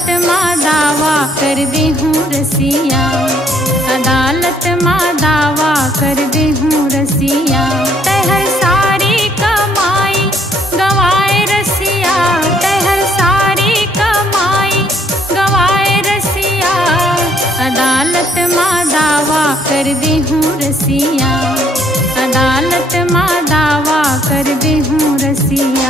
अदालत माँ दावा कर दे हूँ रसिया, अदालत माँ दावा कर दे हूँ रसिया। तहर सारी कमाई गवाए रसिया, तहर सारी कमाई गवाए रसिया। अदालत माँ दावा कर दे हूँ रसिया, अदालत माँ दावा कर दे हूँ रसिया।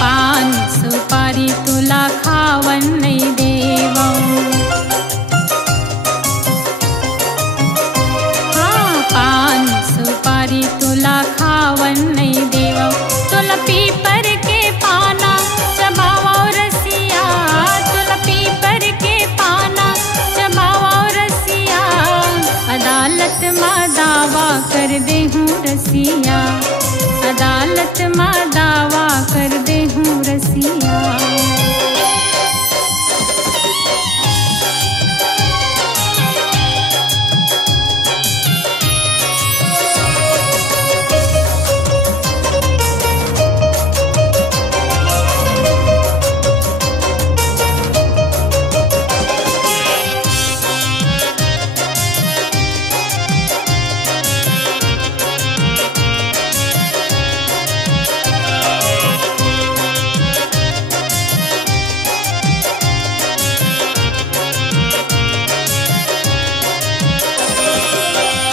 पान सुपारी तुला खावन नहीं देवऊँ, हाँ पान सुपारी तुला खावन नहीं देवऊँ। तुला पीपर के पाना चबावा रसिया, तुला पीपर के पाना चबावा रसिया। अदालत माँ दावा कर दे हूँ रसिया, अदालत माँ दावा कर दे हूँ रसिया।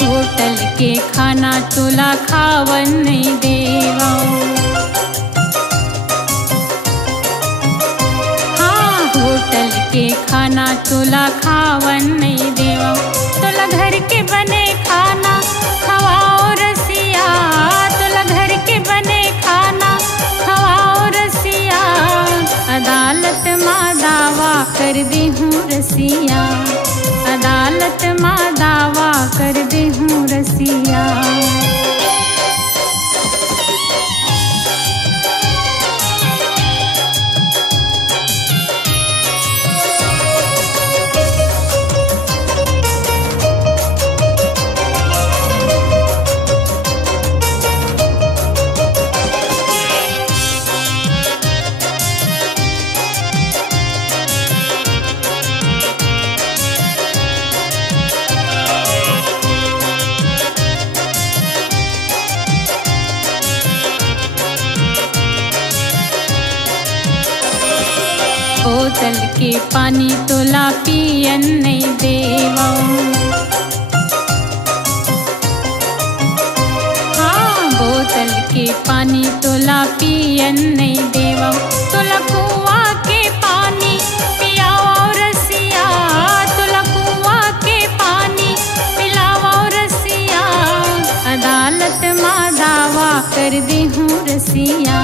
होटल के खाना तुला खावन नहीं देवाऊँ, हाँ होटल के खाना तुला खावन नहीं देवाऊँ। तुला घर के बने खाना खवाओ रसिया, तुला घर के बने खाना खवाओ रसिया। अदालत माँ दावा कर दे हूँ रसिया, अदालत माँ दावा कर दे हूँ रसिया। बोतल के पानी तुला पियन नहीं देवाऊँ, हाँ बोतल के पानी तुला पियन नहीं देवाऊँ। तुला कुआँ के पानी पियाओ रसिया, तुला कुआँ के पानी पिलाओ रसिया। अदालत माँ दावा कर दे हूँ रसिया,